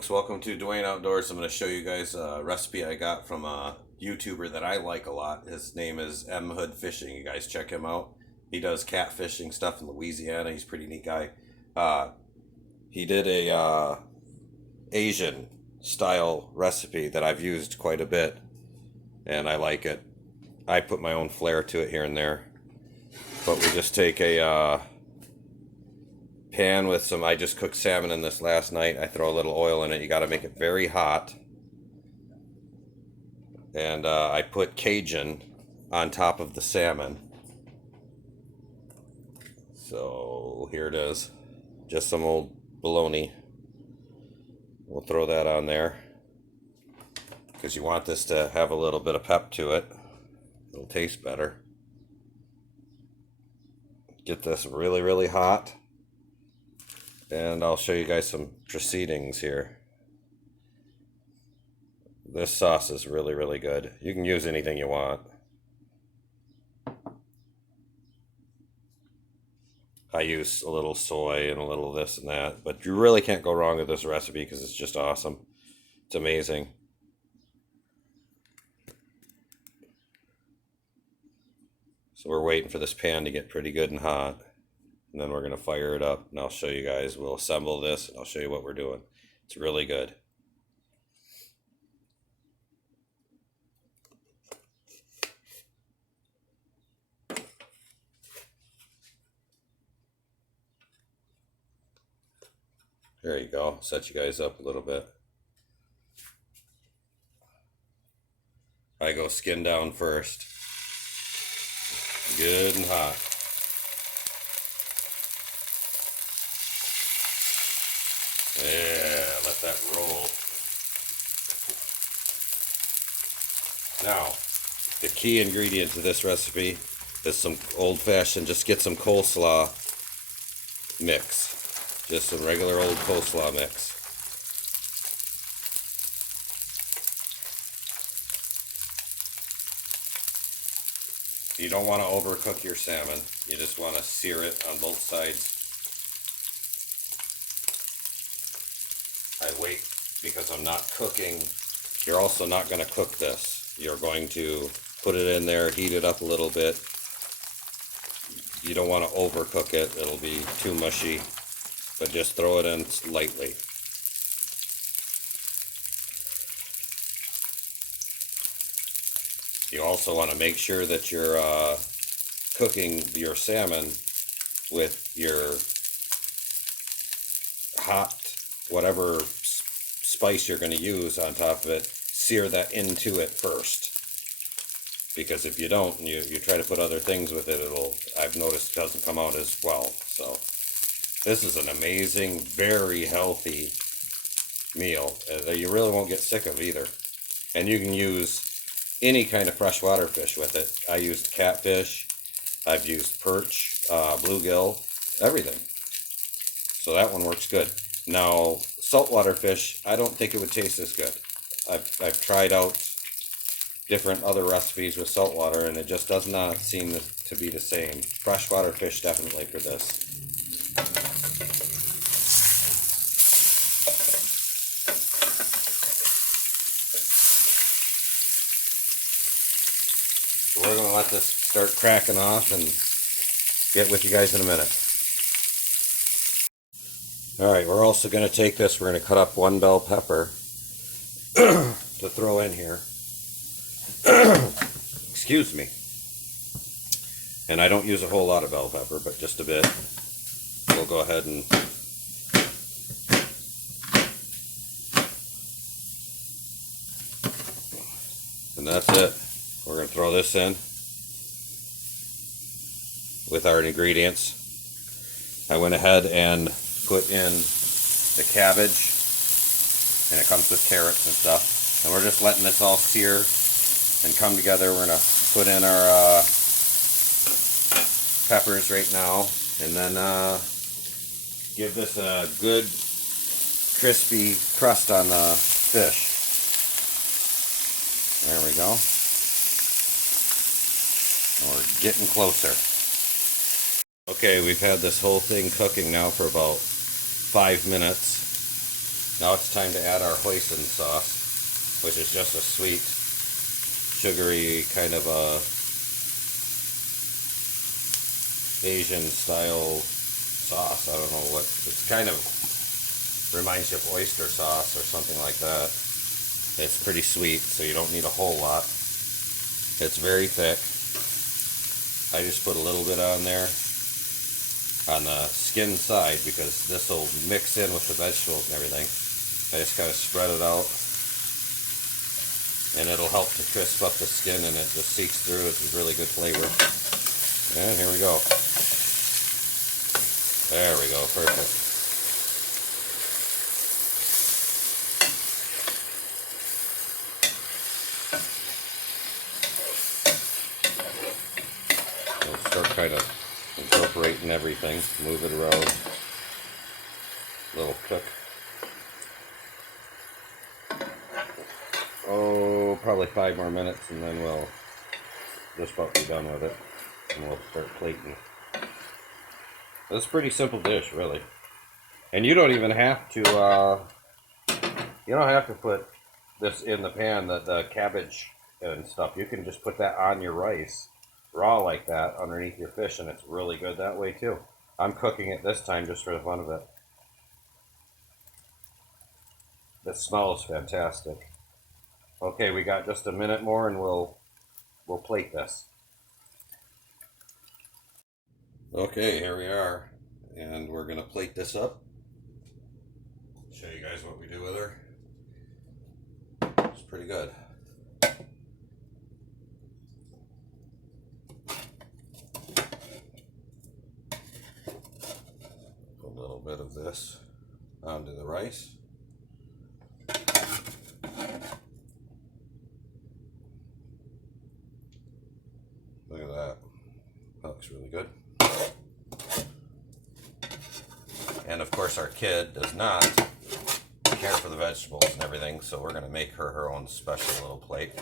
folks, welcome to Dwayne Outdoors. I'm going to show you guys a recipe I got from a YouTuber that I like a lot. His name is M.Hoodfishing. You guys check him out. He does catfishing stuff in Louisiana. He's a pretty neat guy. He did a Asian style recipe that I've used quite a bit, and I like it. I put my own flair to it here and there, but we just take a pan with some, I just cooked salmon in this last night. I throw a little oil in it. You got to make it very hot. And I put Cajun on top of the salmon. So here it is. Just some old bologna. We'll throw that on there because you want this to have a little bit of pep to it. It'll taste better. Get this really, really hot. And I'll show you guys some proceedings here. This sauce is really, really good. You can use anything you want. I use a little soy and a little this and that, but you really can't go wrong with this recipe because it's just awesome. It's amazing. So we're waiting for this pan to get pretty good and hot. And then we're going to fire it up, and I'll show you guys. We'll assemble this, and I'll show you what we're doing. It's really good. There you go. Set you guys up a little bit. I go skin down first. Good and hot. Yeah, let that roll. Now, the key ingredient to this recipe is some old-fashioned, just get some coleslaw mix. Just some regular old coleslaw mix. You don't want to overcook your salmon. You just want to sear it on both sides. I wait because I'm not cooking. You're also not going to cook this. You're going to put it in there, heat it up a little bit. You don't want to overcook it. It'll be too mushy, but just throw it in lightly. You also want to make sure that you're cooking your salmon with your hot whatever spice you're going to use on top of it. Sear that into it first, because if you don't and you try to put other things with it, I've noticed it doesn't come out as well. So this is an amazing, very healthy meal that you really won't get sick of either. And you can use any kind of freshwater fish with it. I used catfish, I've used perch, bluegill, everything. So that one works good. Now, saltwater fish, I don't think it would taste as good. I've tried out different other recipes with saltwater, and it just does not seem to be the same. Freshwater fish definitely for this. So we're going to let this start cracking off and get with you guys in a minute. Alright, we're also going to take this, we're going to cut up one bell pepper to throw in here. Excuse me. And I don't use a whole lot of bell pepper, but just a bit. We'll go ahead and that's it. We're going to throw this in with our ingredients. I went ahead and put in the cabbage, and it comes with carrots and stuff, and we're just letting this all sear and come together. We're going to put in our peppers right now, and then give this a good crispy crust on the fish. There we go. We're getting closer. Okay, we've had this whole thing cooking now for about 5 minutes. Now it's time to add our hoisin sauce, which is just a sweet, sugary kind of a Asian style sauce. I don't know what, it's kind of reminds you of oyster sauce or something like that. It's pretty sweet, so you don't need a whole lot. It's very thick. I just put a little bit on there on the skin side because this will mix in with the vegetables and everything. I just kind of spread it out, and it'll help to crisp up the skin, and it just seeks through. It's a really good flavor. And here we go. There we go, perfect. We'll start kind of incorporating everything, move it around. Little cook. Oh, probably 5 more minutes, and then we'll just about be done with it, and we'll start plating. It's a pretty simple dish, really. And you don't even have to, you don't have to put this in the pan, the cabbage and stuff. You can just put that on your rice, raw like that, underneath your fish, and it's really good that way too. I'm cooking it this time just for the fun of it. It smells fantastic. Okay, we got just a minute more, and we'll plate this. Okay, here we are, and we're gonna plate this up. Show you guys what we do with her. It's pretty good. A little bit of this onto the rice. Look at that. That looks really good. And of course our kid does not care for the vegetables and everything, so we're going to make her her own special little plate.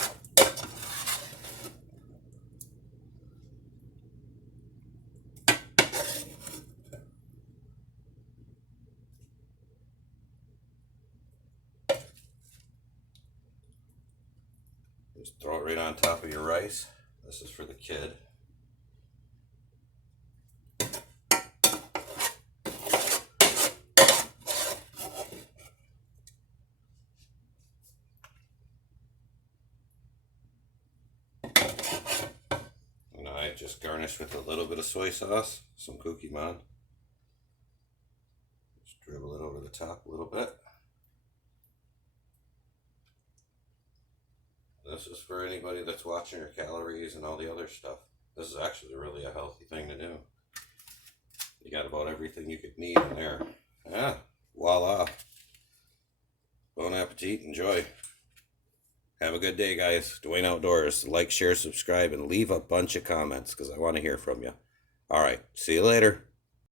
Just throw it right on top of your rice. This is for the kid. And I just garnish with a little bit of soy sauce, some Kukiman. Just dribble it over the top a little bit. This is for anybody that's watching your calories and all the other stuff. This is actually really a healthy thing to do. You got about everything you could need in there. Yeah, voila. Bon appetit, enjoy. Have a good day, guys. Dwayne Outdoors. Like, share, subscribe, and leave a bunch of comments because I want to hear from you. All right, see you later.